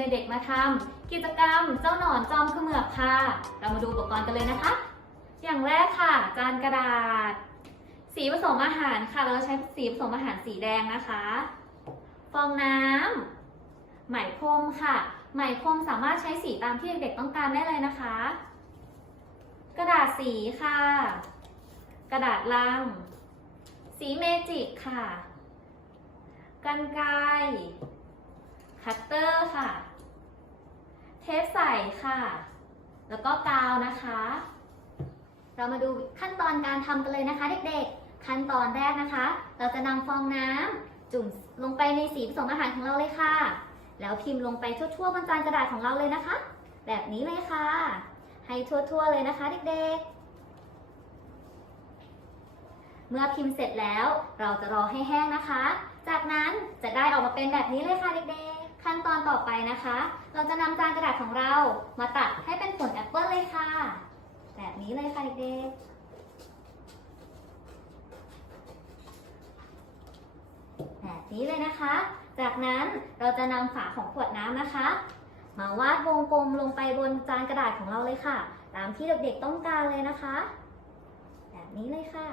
นี้ครูเนเด็กๆมาทำกิจกรรมเจ้าหนอนจอมเขมือบค่ะ เรามาดูอุปกรณ์กันเลยนะคะ อย่างแรกค่ะ จานกระดาษ สีผสมอาหารค่ะ เราใช้สีผสมอาหารสีแดงนะคะ ฟองน้ำไหมพรมค่ะ ไหมพรมสามารถใช้สีตามที่เด็กๆต้องการได้เลยนะคะ กระดาษสีค่ะ กระดาษลัง สีเมจิกค่ะกันไกรคัตเตอร์ค่ะ ทปใสค่ะ แล้วก็กาวนะคะ เรามาดูขั้นตอนการทำกันเลยนะคะ เด็กๆ ขั้นตอนแรกนะคะ เราจะนำฟองน้ำจุ่มลงไปในสีผสมอาหารของเราเลยค่ะ แล้วพิมพ์ลงไปทั่วๆบนจานกระดาษของเราเลยนะคะ แบบนี้เลยค่ะ ให้ทั่วๆเลยนะคะ เด็กๆ เมื่อพิมพ์เสร็จแล้วเราจะรอให้แห้งนะคะ จากนั้นจะได้ออกมาเป็นแบบนี้เลยค่ะเด็กๆ ขั้นตอนต่อไปนะคะ เราจะนำจานกระดาษของเรามาตัดให้เป็นผลแอปเปิลเลยค่ะ แบบนี้เลยค่ะเด็กๆแบบนี้เลยนะคะ จากนั้นเราจะนำฝาของขวดน้ำนะคะ มาวาดวงกลมลงไปบนจานกระดาษของเราเลยค่ะ ตามที่เด็กๆต้องการเลยนะคะ แบบนี้เลยค่ะ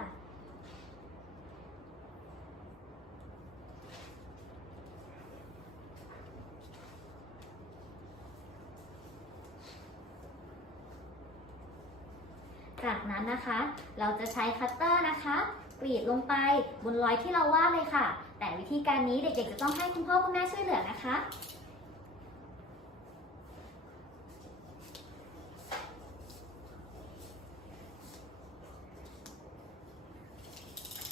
จากนั้นนะคะ เราจะใช้คัตเตอร์นะคะกรีดลงไปบนรอยที่เราวาดเลยค่ะ แต่วิธีการนี้เด็กๆจะต้องให้คุณพ่อคุณแม่ช่วยเหลือนะคะ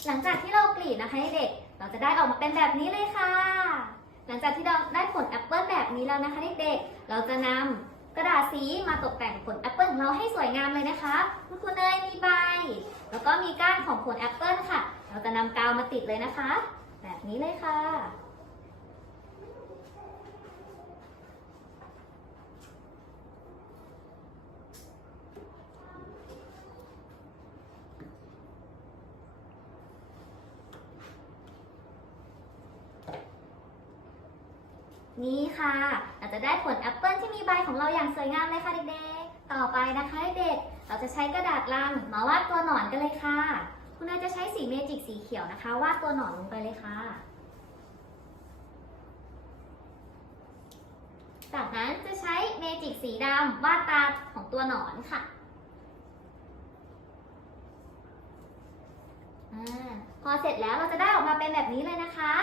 หลังจากที่เรากรีดนะคะเด็ก เราจะได้ออกมาเป็นแบบนี้เลยค่ะ หลังจากที่เราได้ผลแอปเปิลแบบนี้แล้วนะคะเด็กๆเราจะนำ กระดาษสีมาตกแต่งผลแอปเปิลของเราให้สวยงามเลยนะคะ คุณครูเนยมีใบ แล้วก็มีก้านของผลแอปเปิลค่ะ เราจะนำกาวมาติดเลยนะคะ แบบนี้เลยค่ะ นี่ค่ะเราจะได้ผลแอปเปิลที่มีใบของเราอย่างสวยงามเลยค่ะเด็กๆ ต่อไปนะคะเด็กๆ เราจะใช้กระดาษลังมาวาดตัวหนอนกันเลยค่ะ คุณนาจะใช้สีเมจิกสีเขียวนะคะวาดตัวหนอนลงไปเลยค่ะ จากนั้นจะใช้เมจิกสีดำวาดตาของตัวหนอนค่ะอาพอเสร็จแล้วเราจะได้ออกมาเป็นแบบนี้เลยนะคะ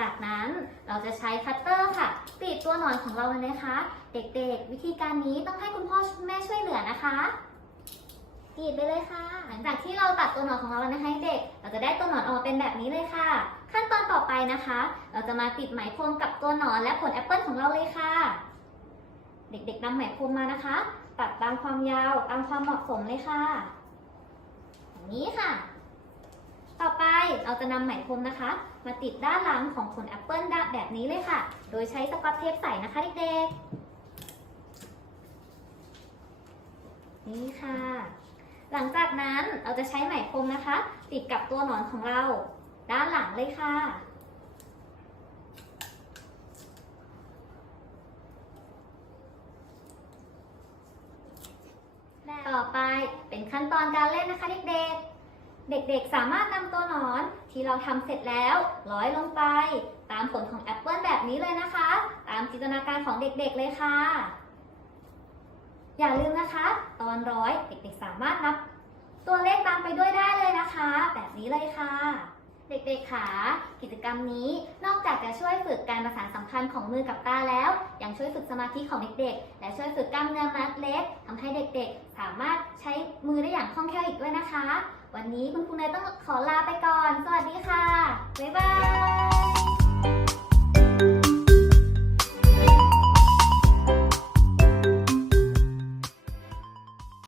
จากนั้นเราจะใช้คัตเตอร์ค่ะกรีดตัวหนอนของเราเลยนะคะ เด็กๆ วิธีการนี้ต้องให้คุณพ่อคุณแม่ช่วยเหลือนะคะกรีดไปเลยค่ะ หลังจากที่เราตัดตัวหนอนของเราแล้วนะคะเด็ก เราจะได้ตัวหนอนออกมาเป็นแบบนี้เลยค่ะ ขั้นตอนต่อไปนะคะ เราจะมาติดไหมพรมกับตัวหนอนและผลแอปเปิลของเราเลยค่ะ เด็กๆนำไหมพรมมานะคะ ตัดตามความยาวตามความเหมาะสมเลยค่ะอย่างนี้ค่ะ จะนำไหมพรมนะคะ มาติดด้านหลังของผลแอปเปิลแบบนี้เลยค่ะ โดยใช้สกอตเทปใสนะคะเด็กๆ นี่ค่ะ หลังจากนั้นเราจะใช้ไหมพรมนะคะ ติดกับตัวหนอนของเรา ด้านหลังเลยค่ะต่อไปเป็นขั้นตอนการเล่นนะคะเด็กๆ เด็กๆสามารถนำตัวหนอนที่เราทำเสร็จแล้วร้อยลงไป ตามผลของแอปเปิลแบบนี้เลยนะคะ ตามจินตนาการของเด็กๆเลยค่ะ อย่าลืมนะคะ ตอนร้อยเด็กๆสามารถนับ ตัวเลขตามไปด้วยได้เลยนะคะ แบบนี้เลยค่ะ เด็กๆค่ะกิจกรรมนี้นอกจากจะช่วยฝึกการประสานสัมพันธ์ของมือกับตาแล้ว ยังช่วยฝึกสมาธิของเด็กๆ และช่วยฝึกกล้ามเนื้อมัดเล็กทำให้เด็กๆ สามารถใช้มือได้อย่างคล่องแคล่วอีกด้วยนะคะ วันนี้คุณครูเนยต้องขอลาไปก่อน สวัสดีค่ะ บ๊ายบาย